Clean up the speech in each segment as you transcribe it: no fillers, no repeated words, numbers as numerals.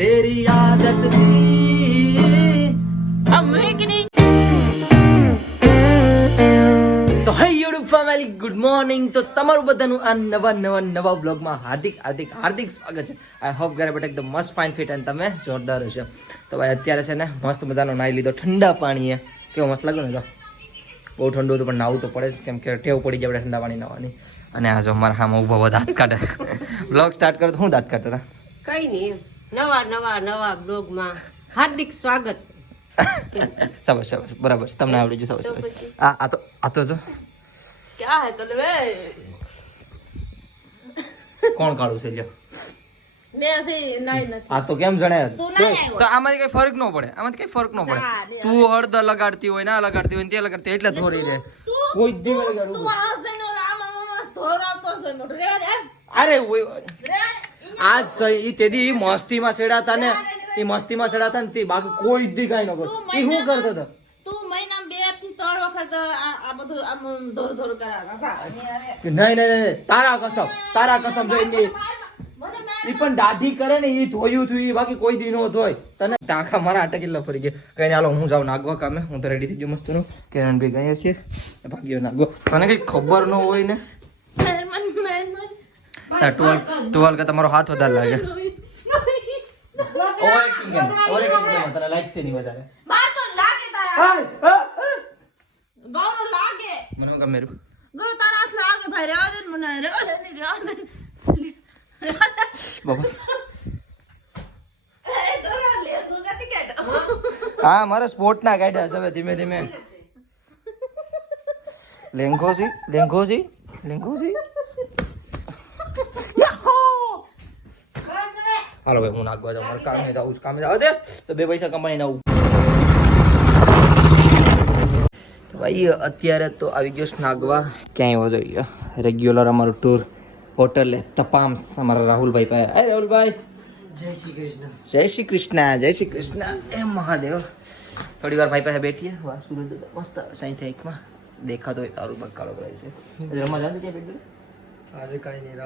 तेरी आदत सी हमें कि नहीं। સો હે યુટ્યુબ ફેમિલી, ગુડ મોર્નિંગ. તો તમારું બધાનું આ નવા બ્લોગમાં હાર્દિક સ્વાગત છે. આઈ હોપ ઘરે બેઠા એકદમ મસ્ત ફાઇન ફિટ અને તમે જોરદાર હશે. તો ભાઈ અત્યારે છે ને મસ્ત મજાનો નાહી લીધો ઠંડા પાણીએ. કેવો મસ્ત લાગ્યો ને? બહુ ઠંડુ હતું પણ નાવું તો પડે જ, કેમ કે ટેવ પડી જાય આપણે ઠંડા પાણી નાવાની. અને આ જો મારા હામાં ઉભા દાંત કાઢે. બ્લોગ સ્ટાર્ટ કરો તો હું દાંત કાઢતા હતા. કઈ નહીં, નવા બ્લોગમાં હાર્દિક સ્વાગત. શાબાશ બરાબર, તમને આવડી ગયું. શાબાશ. આ તો જો ક્યાં હે કલ વે કોણ કાળું છે લ્યો? મેં સી નાઈ નથી. આ તો કેમ જણે? તું ના આવ્યો તો આમાંથી કઈ ફરક ન પડે, આમાંથી કઈ ફરક ન પડે. તું હળદર લગાડતી હોય, ના લગાડતી હોય, તે લગાડતી એટલે થોડી રે. કોઈ દી લગાડું તું આ સેનો રામ મસ્ત ધોરાવતો છે મોટો રેવા દે. અરે આજ સહી તેદી મસ્તીમાં સેડાતા ને, એ મસ્તીમાં સેડાતા ને તે બાકી કોઈ દી કાઈ ન કરતો. એ શું કરતો હતો? તું મહિના 2 થી 3 વખત આ બધું આમ ધોર કરાવતા. નહીં, તારા કસમ જોઈને ઈ પણ દાઢી કરે ને ઈ ધોયું થયું, ઈ બાકી કોઈ દી નો ધોય. તને તાખા મારા આટા કેટલા ફરી ગયા. કઈ નહીં, હાલો હું જાઉં નાગવા કામે. હું તો રેડી થઈ ગયો મસ્ત નું. કિરણ ભાઈ ગયા છે, ભાગ્યો નાગો. તને કઈ ખબર ન હોય ને, ટુવાલ કે તમારો હાથ વધારે લાગે. તને લાઈક છે નહીં વધારે? માર તો લાગે તારા ગૌરવ લાગે. મને ગમે રું ગૌરવ તારા હાથ લાગે ભાઈ. રેવા દે ને મને, રેવા દે. બાબા એ દોરા લે તો ગતિ કેટ. હા, મારા સ્પોર્ટ ના ગાઈડસ હવે ધીમે ધીમે. લેંઘોજી હાલો ભાઈ, હું નાખવા જાઉં. મારે કામે જાવ દે તો 2 પૈસા કમાઈને આવું. તો ભાઈ અત્યારે તો આવી ગયો નાગવા. ક્યાંય એવો જોઈએ રેગ્યુલર અમારું ટૂર હોટલે તપામ્સ. અમારા રાહુલભાઈ પાસે. અરે રાહુલભાઈ, જય શ્રી કૃષ્ણ. એ મહાદેવ. થોડી વાર ભાઈ પાસે બેઠીએ. વાહ, સુરત મસ્ત સાઈન્ટિફિકમાં દેખાતો હોય તારું બકાળો કરે છે. રમવા જાવ ત્યાં બેઠ. આજે કાઈ નહીં,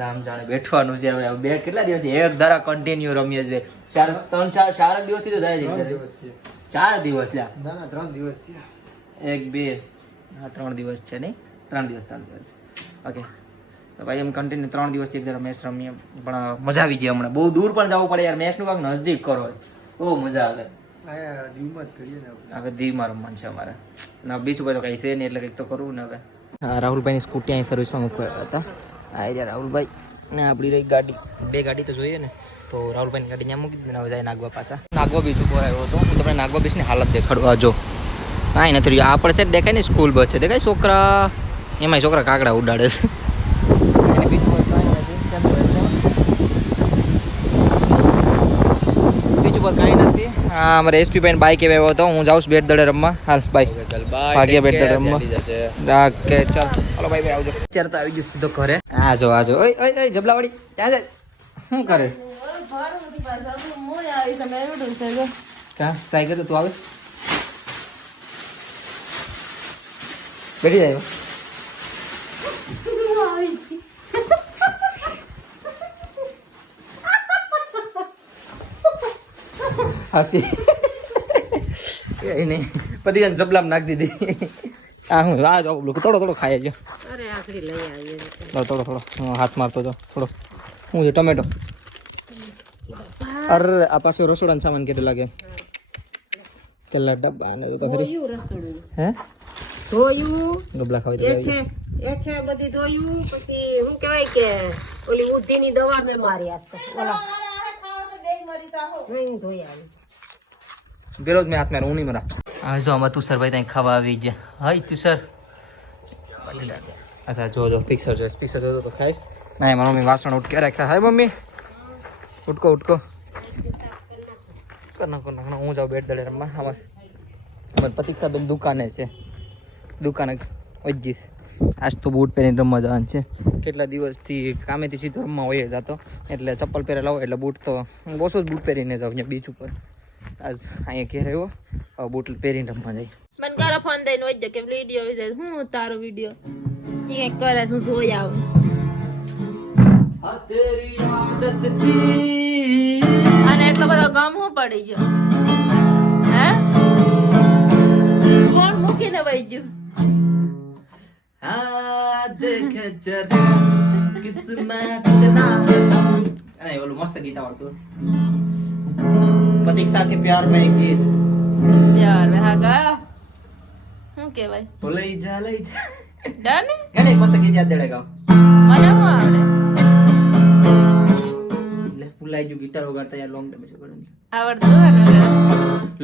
રામ જાણે બેઠવાનું છે. હવે બે કેટલા દિવસ એક ધારા કન્ટિન્યુ રમીએ છે. 4 દિવસથી તો થાય છે. 4 દિવસ લ્યા. ના 3 દિવસ છે. 1 2 હા 3 દિવસ છે નહીં, 3 દિવસ. ઓકે તો ભાઈ એમ કન્ટિન્યુ 3 દિવસથી એક ધારા મેચ રમીએ. પણ મજા આવી ગઈ. હમણાં બહુ દૂર પણ જવું પડે યાર. મેચનું કાંક નજદીક કરો, બહુ મજા આવે. હવે દીવમાં રમવાનું છે અમારે. ના બીજું બધું કઈ છે નહીં, એટલે કંઈક તો કરવું ને. હવે રાહુલભાઈની સ્કૂટી અહીં સર્વિસમાં મૂકવા હતા. આ રહ્યા રાહુલભાઈ ને આપણી રહી ગાડી. 2 ગાડી તો જોઈએ ને, તો રાહુલભાઈની ગાડી ત્યાં મૂકી દીધી. હવે જાય નાગવા પાછા. નાગવા બીચ ઉપર આવ્યો હતો. હું તમને નાગવા બીચની હાલત દેખાડવા. જો કાંઈ નથી રહ્યું. આ પણ સેટ દેખાય ને, સ્કૂલ બસ છે દેખાય. છોકરા એમાંય છોકરા કાકડા ઉડાડે છે. બીચ ઉપર કાંઈ નથી. હા, અમારે એસપી ભાઈ બાઈક એવો હતો. હું જાઉં બેટ દડે રમવા. હાલ બાય, ભાગ્યા બેટ દડે રમવા. ઓકે ચાલ, હાલો ભાઈ આવજો. અત્યારે તો આવી ગયું સીધો ઘરે. આજો ઓય જબલાવાડી ક્યાં જાય? શું કરે? ક્યાં ટ્રાય કરતો તું? આવે બેઠી જાય. હાસી નહીં બધી જબલામ નાખી દીધી. હા હું આ જો થોડો ખાઈ જો. અરે આખડી લઈ આવીએ. થોડો હાથ મારતો તો થોડો. હું છે ટમેટો. અરે આ પાછો રસોડાનો સામાન કેટલો લાગે? કેટલા ડબ્બા ને તો ખરી. રસોડું હે ધોયું, ગબલા ખાવી એઠે બધી ધોયું. પછી શું કહેવાય કે ઓલી ઉધીની દવા મેં મારી આસ્તા ગેરોજ મેં હાથ માર ઊની મરા. હા જો અમાર તુષારભાઈ ત્યાં ખાવા આવી ગયા. હાય તુષાર. અચ્છા જો પિક્ચર જો તો ખાઈશ. ના મારી મમ્મી વાસણ ઉટકે રાખ્યા. હાય મમ્મી ઉટકો કર નાખો. હું જાઉં બેટ દડે રમવા. અમારે પ્રતિક્ષાબેન દુકાને છે. દુકાને વજીશ. આજ તો બૂટ પહેરીને રમવા જવાનું છે. કેટલા દિવસથી કામેથી સીધો રમવા હોય જતો, એટલે ચપ્પલ પહેરેલા હોય એટલે બૂટ તો ઓછો જ બૂટ પહેરીને જાઉં ત્યાં બીચ ઉપર. આજ અહીંયા ઘેર આવ્યો, હવે બૂટ પહેરીને રમવા જાય. મને કરો ફોન દઈને હોય કે વિડીયો વિશે હું તારો વિડીયો એ કંઈક કરે હું જોઈ આવું. અને એટલો બધો ગમ હું પડી ગયો હે કોણ મૂકીને વહી ગયું આ દેખ જરા કિસ્મત ના અરે ઓલું મસ્ત ગીત આવડતું પ્રતીક્ષા કે પ્યાર મેં એક ગીત યાર મે હા ગાયો શું કહેવાય લઈ જા ગાને ગાને એક મસ્ત ગીત યાદ દેડેગા મને શું આવડે લે ભૂલાઈ ગયું ગિટાર વગાડતા યાર લોંગ ટાઈમ છે પડે આવડતું હે ને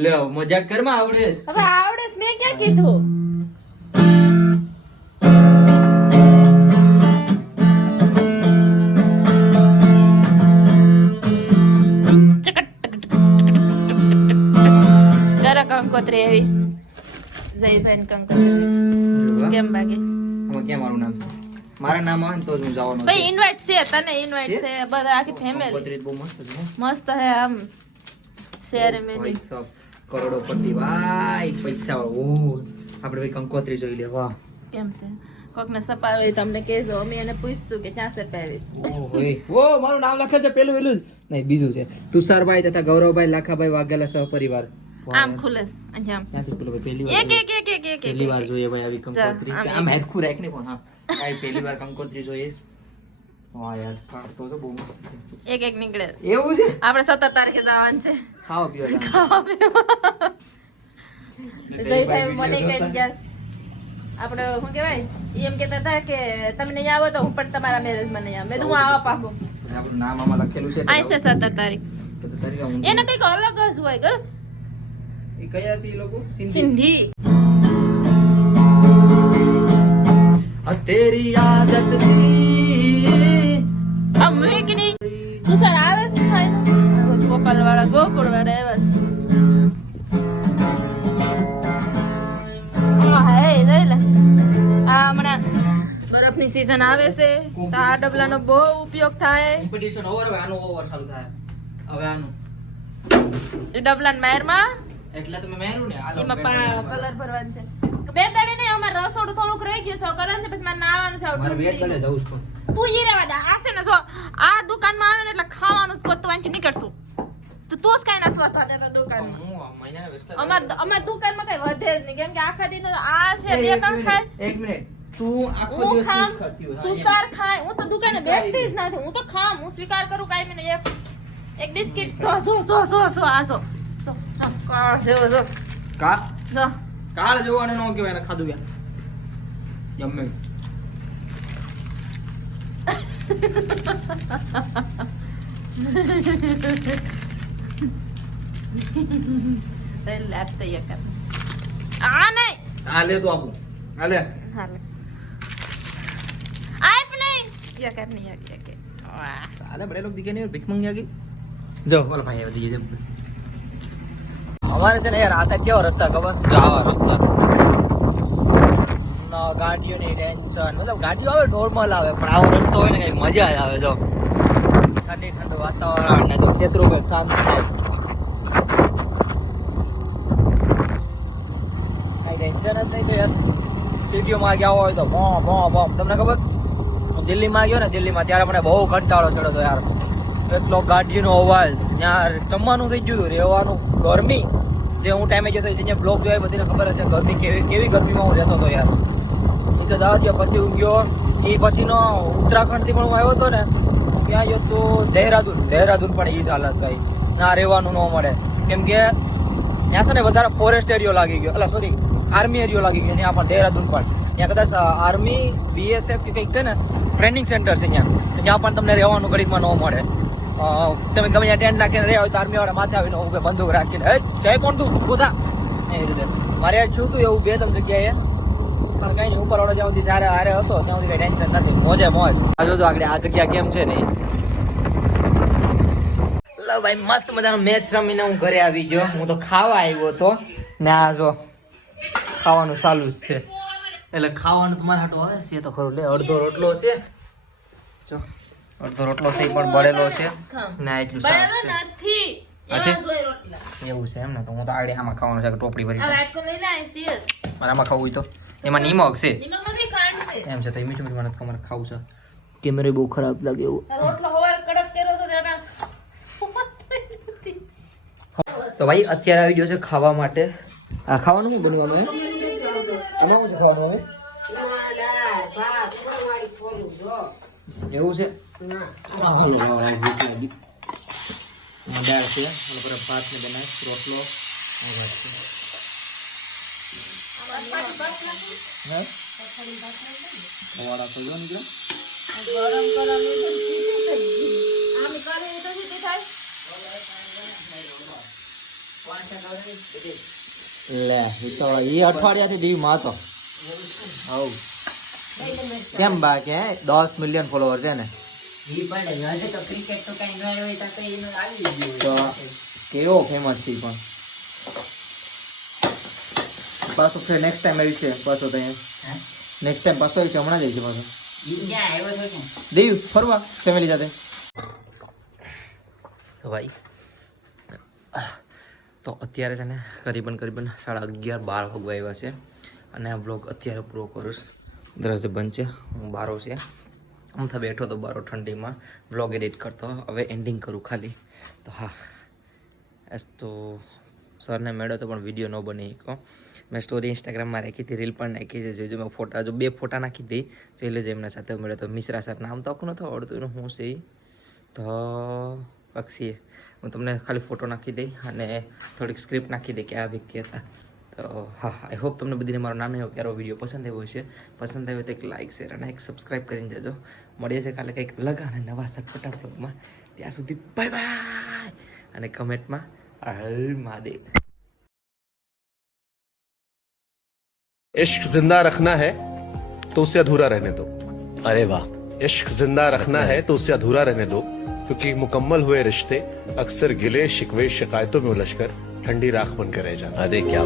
લે મજાક કરમાં આવડે હવે આવડે છે, મેં ક્યાં કીધું કંકોત્રી આવી જયભાઈ કંકોત્રી કેમ બાકી આમાં કેમ મારું નામ છે મારા નામ આવે ને તો જ હું જવાનો ભાઈ ઇન્વાઇટ છે તને ઇન્વાઇટ છે બધા આખી ફેમિલી કંકોત્રી બહુ મસ્ત છે મસ્ત હે આમ શેર મેની પૈસા કરોડોપતિ ભાઈ પૈસા ઓ આપણે ભાઈ કંકોત્રી જોઈ લે વાહ કેમ છે કોકને સપાવી હોય તમને કહેજો અમે એને પૂછશું કે ક્યાં સપાવીશ ઓ મારું નામ લખેલ છે પેલું જ નહીં બીજું છે તુષારભાઈ તથા ગૌરવભાઈ લાખાભાઈ વાઘેલા સહપરિવાર આમ ખુલે અહીંયા ક્યાંથી ખુલે ભાઈ પહેલી એક એક એક એક એક પહેલી વાર જોઈએ ભાઈ આવી કંકોત્રી આમ આમ હેરખું રાખ ને પણ હા આ પહેલી વાર કંકોત્રી જોઈએ વાહ યાર કાઢતો તો બહુ મસ્ત છે એક એક નીકળે એવું છે આપણે 17 તારીખે જવાનું છે ખાવા પીવા ખાવા પીવા જયભાઈ મને કઈ ગેસ આપણે શું કહેવાય એમ કહેતા હતા કે તમે નહીં આવો તો હું પણ તમારા મેરેજમાં નહીં આવું મેં તો હું આવા પાકું આપણું નામ આમાં લખેલું છે આઈ છે 17 તારીખ એને કંઈક અલગ જ હોય ગરસ એ કયા છે એ લોકો સિંધી તેરી આદત થી અમે કે નહીં તું સર આવે છે ખાઈને ગોપાલ વાળા ગોકુળ વાળા એવા હે જોઈ લે આ હમણાં બરફની સીઝન આવે છે તો આ ડબલાનો બહુ ઉપયોગ થાય કોમ્પિટિશન ઓવર હવે આનો ઓવર ચાલુ થાય હવે આનું એ ડબલાના માયરમાં એટલે તમે મેરું ને આ એમાં કલર ભરવાનું છે બે દાડે નહીં અમારે રસોડું થોડુંક રહી ગયું છે કરવાનું છે પછી મારે નાવાનું છે મારે વેટ કરે જવું છું તું ઈ રહેવા દે આ છે ને જો આ દુકાનમાં આવે ને એટલે ખાવાનું જ ગોતવાનું નીકળતું તો તું જ કઈ નથી ગોતવા દેતો દુકાનમાં હું મહિનાના વ્યસ્ત અમાર દુકાનમાં કઈ વધે જ નહીં કેમ કે આખા દિન આ છે બે ત્રણ ખાય એક મિનિટ તું આખો હું દિવસ ખામ શું કરતી હોય તું સાર ખાય હું તો દુકાને બેઠતી જ નથી હું તો ખામ હું સ્વીકાર કરું કાઈ મને એક બિસ્કિટ સો આ સો કાળ જેવો જો કા જો કાળ જેવો અને નો કહેવાય ને ખાધું યાર જમે લેપ તો એક આ નહીં આ લે તો આપું આ લે હાલે આપ નહીં યક આપ નહીં યક વાહ अरे बड़े लोग दिखे नहीं और भिख मंगी आगे जाओ बोलो भाई अब दीजिए हमारे से नहीं यार आ साइड क्या रास्ता खबर जावा रास्ता ना गाड़ियों नहीं टेंशन मतलब गाड़ियों आवे नॉर्मल आवे पर आવો રસ્તો હોય ને કઈ મજા જ આવે જો ઠંડી ઠંડુ વાતાવરણ ને જો ખેતરો કે શાંતિ થાય કઈ ટેન્શન જ નહીં તો યાર સિટીઓમાં ગયા હોય તો બોમ તમને ખબર હું દિલ્હીમાં ગયો ને દિલ્હીમાં ત્યારે મને બહુ કંટાળો ચડ્યો હતો યાર એટલો ગાડીનો અવાજ ત્યાં જમવાનું થઈ ગયું હતું રહેવાનું ગરમી જે હું ટાઈમે જતો જે બ્લોગ જોયા બધાને ખબર હશે ગરમી કેવી ગરમીમાં હું રહેતો હતો યાર તો દાદા પછી હું ગયો એ પછીનો ઉત્તરાખંડથી પણ હું આવ્યો હતો ને ત્યાં ગયો તો દહેરાદૂન પણ એ જ હાલત ભાઈ ના રહેવાનું ન મળે કેમ કે ત્યાં છે ને વધારે ફોરેસ્ટ એરિયો લાગી ગયો એટલે સોરી આર્મી એરિયો લાગી ગયો ત્યાં પણ દહેરાદૂન પણ ત્યાં કદાચ આર્મી બીએસએફ કે કંઈક છે ને ટ્રેનિંગ સેન્ટર છે ત્યાં પણ તમને રહેવાનું ઘડીકમાં ન મળે તમે ગમે ત્યાં ટેન્ટ નાખીને રહ્યા હોય તો આર્મીવાળા માથે આવીને ઊભે બંદૂક રાખીને જય કોણ તું બધા એ રીતે મારે શું હતું એવું 2-3 જગ્યાએ પણ કઈ નહીં ઉપરવાળો જ્યાં સુધી જ્યારે હારે હતો ત્યાં સુધી કઈ ટેન્શન નથી મોજે મોજ આ જો આગળ આ જગ્યા કેમ છે ને લો ભાઈ મસ્ત મજાનો મેચ રમીને હું ઘરે આવી ગયો હું તો ખાવા આવ્યો હતો ને આ જો ખાવાનું ચાલુ જ છે એટલે ખાવાનું તમારા હાટો આવે છે તો ખરું લે અડધો રોટલો છે જો અડધો રોટલો છે પણ બળેલો છે ને એટલું શાક છે નથી એવું છે એમ ને તો હું તો આગળ આમાં ખાવાનું છે ટોપડી ભરી આ વાટકો લઈ લે આ સીએસ મારે આમાં ખાવું હોય તો એમાં નિમક છે નિમકમાં બી ખાંડ છે એમ છે તો મીઠું મીઠું મને તમારે ખાવું છે કેમેરે બહુ ખરાબ લાગે એવું રોટલો હોવાર કડક કર્યો તો તેના તો ભાઈ અત્યારે આવી ગયો છે ખાવા માટે. આ ખાવાનું શું બનવાનું હે? આમાં શું છે ખાવાનું હવે? એવું છે? હાલો ભાઈ, ભૂખ લાગી. દાળ છે, હાલો પર ભાત ને બનાય, રોટલો અને ભાત છે. હે? વાળા તો જો નીકળ્યા. લે એ તો એ અઠવાડિયાથી દીવ માં હતો. હવ કેમ બા કે 10 મિલિયન ફોલોવર છે ને, તો કેવો ફેમસ છે પણ. પાછો ફેર નેક્સ્ટ ટાઈમ આવી છે પાછો તો નેક્સ્ટ ટાઈમ પાછો આવી છે, હમણાં જ આવી છે પાછો દીવ ફરવા ફેમિલી સાથે. તો ભાઈ તો અત્યારે છે ને કરીબન 11:30-12 વાગવા આવ્યા છે અને આ બ્લોગ અત્યારે પૂરો કરું. દરવાજે બંધ છે, હું બારો છે અમથા બેઠો તો બારો ઠંડીમાં બ્લોગ એડિટ કરતો. હવે એન્ડિંગ કરું ખાલી. તો હા એસ તો સરને મેળ્યો તો પણ વિડીયો ન બની શકો. મેં સ્ટોરી ઇન્સ્ટાગ્રામમાં રાખી હતી, રીલ પણ નાખી છે. જોજો મેં ફોટા જો 2 ફોટા નાખી દઈ જોઈ લેજે. એમના સાથે મળ્યો તો મિશ્રા સર, નામ તો આખું નથી આવડતું એનું શું છે તો પક્ષી. હું તમને ખાલી ફોટો નાખી દઈ અને થોડીક સ્ક્રિપ્ટ નાખી દઈ કે આ વ્યક્તિ હતા. તો હા આઈ હોપ તમને બધીને મારો નાનો એવો પ્યારો વિડીયો પસંદ આવ્યો હશે. પસંદ આવ્યો તો એક લાઇક શેર અને એક સબસ્ક્રાઈબ કરીને જજો. મળીએ છે કાલે કંઈક અલગ અને નવા સટપટા બ્લોગમાં. ત્યાં સુધી બાય બાય અને કમેન્ટમાં હર મહાદેવ. इश्क जिंदा रखना है तो उसे अधूरा रहने दो. अरे वाह. इश्क जिंदा रखना है तो उसे अधूरा रहने दो, क्योंकि मुकम्मल हुए रिश्ते अक्सर गिले शिकवे शिकायतों में उलझकर ठंडी राख बनकर रह जाते. अरे क्या